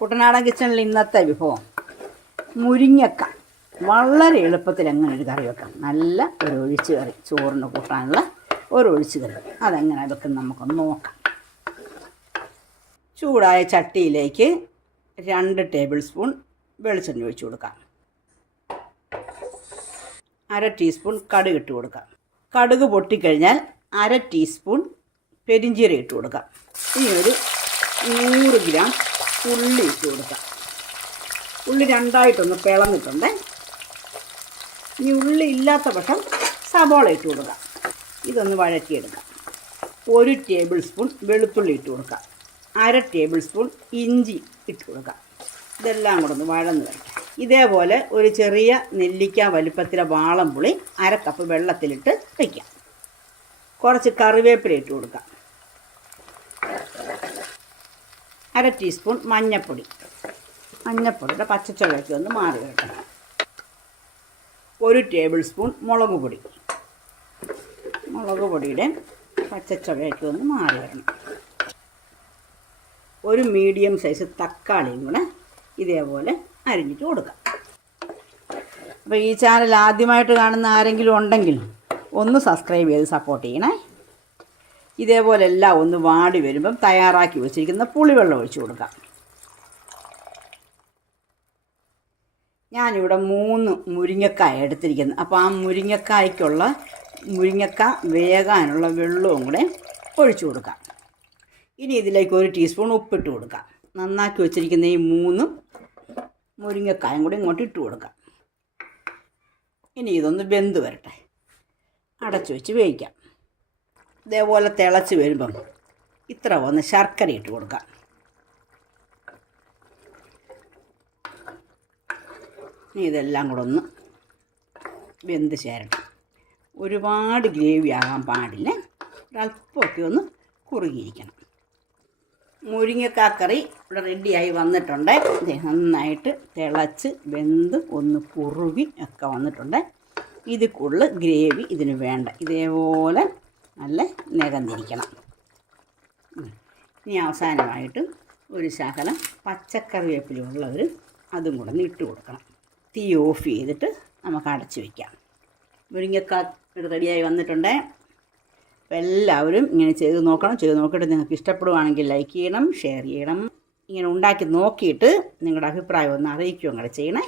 കുട്ടനാടൻ കിച്ചണിൽ ഇന്നത്തെ വിഭവം മുരിങ്ങക്ക. വളരെ എളുപ്പത്തിൽ എങ്ങനെ ഒരു കറി വെക്കാം? നല്ല ഒരു ഒഴിച്ച് കറി ചോറിന് കൂട്ടാനുള്ള ഒരു ഒഴിച്ച് കറി. അതെങ്ങനെ വെക്കും നമുക്കൊന്ന് നോക്കാം. ചൂടായ ചട്ടിയിലേക്ക് രണ്ട് ടേബിൾ സ്പൂൺ വെളിച്ചെണ്ണ ഒഴിച്ചു കൊടുക്കാം. അര ടീസ്പൂൺ കടുക് ഇട്ട് കൊടുക്കാം. കടുക് പൊട്ടിക്കഴിഞ്ഞാൽ അര ടീസ്പൂൺ പെരിഞ്ചീരം ഇട്ട് കൊടുക്കാം. ഇനി ഒരു നൂറ് ഗ്രാം ഉള്ളി ഇട്ട് കൊടുക്കാം. ഉള്ളി രണ്ടായിട്ടൊന്ന് പിളന്നിട്ടുണ്ട്. ഇനി ഉള്ളി ഇല്ലാത്ത പക്ഷം സബോള ഇട്ട് കൊടുക്കാം. ഇതൊന്ന് വഴറ്റിയെടുക്കാം. ഒരു ടേബിൾ സ്പൂൺ വെളുത്തുള്ളി ഇട്ട് കൊടുക്കാം. അര ടേബിൾ സ്പൂൺ ഇഞ്ചി ഇട്ട് കൊടുക്കാം. ഇതെല്ലാം കൂടെ ഒന്ന് വഴന്ന് വയ്ക്കാം ഇതേപോലെ ഒരു ചെറിയ നെല്ലിക്ക വലിപ്പത്തിലെ വാളംപുളി അര കപ്പ് വെള്ളത്തിലിട്ട് വയ്ക്കാം കുറച്ച് കറിവേപ്പില ഇട്ട് കൊടുക്കാം. അര ടീസ്പൂൺ മഞ്ഞൾപ്പൊടി മഞ്ഞൾപ്പൊടിയുടെ പച്ചച്ചുവയൊക്കെ ഒന്ന് മാറി വരട്ടെ ഒരു ടേബിൾ സ്പൂൺ മുളക് പൊടി. മുളക് പൊടിയുടെ പച്ചച്ചുവയൊക്കെ ഒന്ന് മാറി വരണം. ഒരു മീഡിയം സൈസ് തക്കാളിയും കൂടെ ഇതേപോലെ അരിഞ്ഞിട്ട് കൊടുക്കാം. അപ്പോൾ ഈ ചാനൽ ആദ്യമായിട്ട് കാണുന്ന ആരെങ്കിലും ഉണ്ടെങ്കിൽ ഒന്ന് സബ്സ്ക്രൈബ് ചെയ്ത് സപ്പോർട്ട് ചെയ്യണേ. ഇതേപോലെ എല്ലാം ഒന്ന് വാടി വരുമ്പം തയ്യാറാക്കി വെച്ചിരിക്കുന്ന പുളിവെള്ളം ഒഴിച്ചു കൊടുക്കാം. ഞാനിവിടെ മൂന്ന് മുരിങ്ങക്കായ എടുത്തിരിക്കുന്നത് അപ്പോൾ ആ മുരിങ്ങക്കായ്ക്കുള്ള മുരിങ്ങക്ക വേകാനുള്ള വെള്ളവും കൂടെ ഒഴിച്ചു കൊടുക്കാം. ഇനി ഇതിലേക്ക് ഒരു ടീസ്പൂൺ ഉപ്പിട്ട് കൊടുക്കാം. നന്നാക്കി വെച്ചിരിക്കുന്ന ഈ മൂന്ന് മുരിങ്ങക്കായും കൂടി ഇങ്ങോട്ട് ഇട്ട് കൊടുക്കാം. ഇനി ഇതൊന്ന് വെന്ത് വരട്ടെ. അടച്ചു വെച്ച് വേവിക്കാം. ഇതേപോലെ തിളച്ച് വരുമ്പം ഇത്ര ഒന്ന് ശർക്കര ഇട്ട് കൊടുക്കാം. ഇനി ഇതെല്ലാം കൂടെ ഒന്ന് വെന്ത് ചേരണം. ഒരുപാട് ഗ്രേവി ആകാൻ പാടില്ല. ഒരല്പമൊക്കെ ഒന്ന് കുറുകിയിരിക്കണം. മുരിങ്ങക്കാക്കറി ഇവിടെ റെഡിയായി വന്നിട്ടുണ്ട്. നന്നായിട്ട് തിളച്ച് വെന്ത് ഒന്ന് കുറുകി ഒക്കെ വന്നിട്ടുണ്ട്. കൂടുതൽ ഗ്രേവി ഇതിന് വേണ്ട. ഇതേപോലെ നല്ല നികന്നിരിക്കണം ഉം. ഇനി അവസാനമായിട്ട് ഒരു ശകലം പച്ചക്കറിവേപ്പിലുള്ളവർ അതും കൂടെ ഇട്ട് കൊടുക്കണം. തീ ഓഫ് ചെയ്തിട്ട് നമുക്ക് അടച്ചു വയ്ക്കാം മുരിങ്ങക്ക റെഡിയായി വന്നിട്ടുണ്ട്. എല്ലാവരും ഇങ്ങനെ ചെയ്ത് നോക്കണം. ചെയ്ത് നോക്കിയിട്ട് നിങ്ങൾക്ക് ഇഷ്ടപ്പെടുവാണെങ്കിൽ ലൈക്ക് ചെയ്യണം ഷെയർ ചെയ്യണം. ഇങ്ങനെ ഉണ്ടാക്കി നോക്കിയിട്ട് നിങ്ങളുടെ അഭിപ്രായം ഒന്ന് അറിയിക്കുകയും കൂടെ ചെയ്യണേ.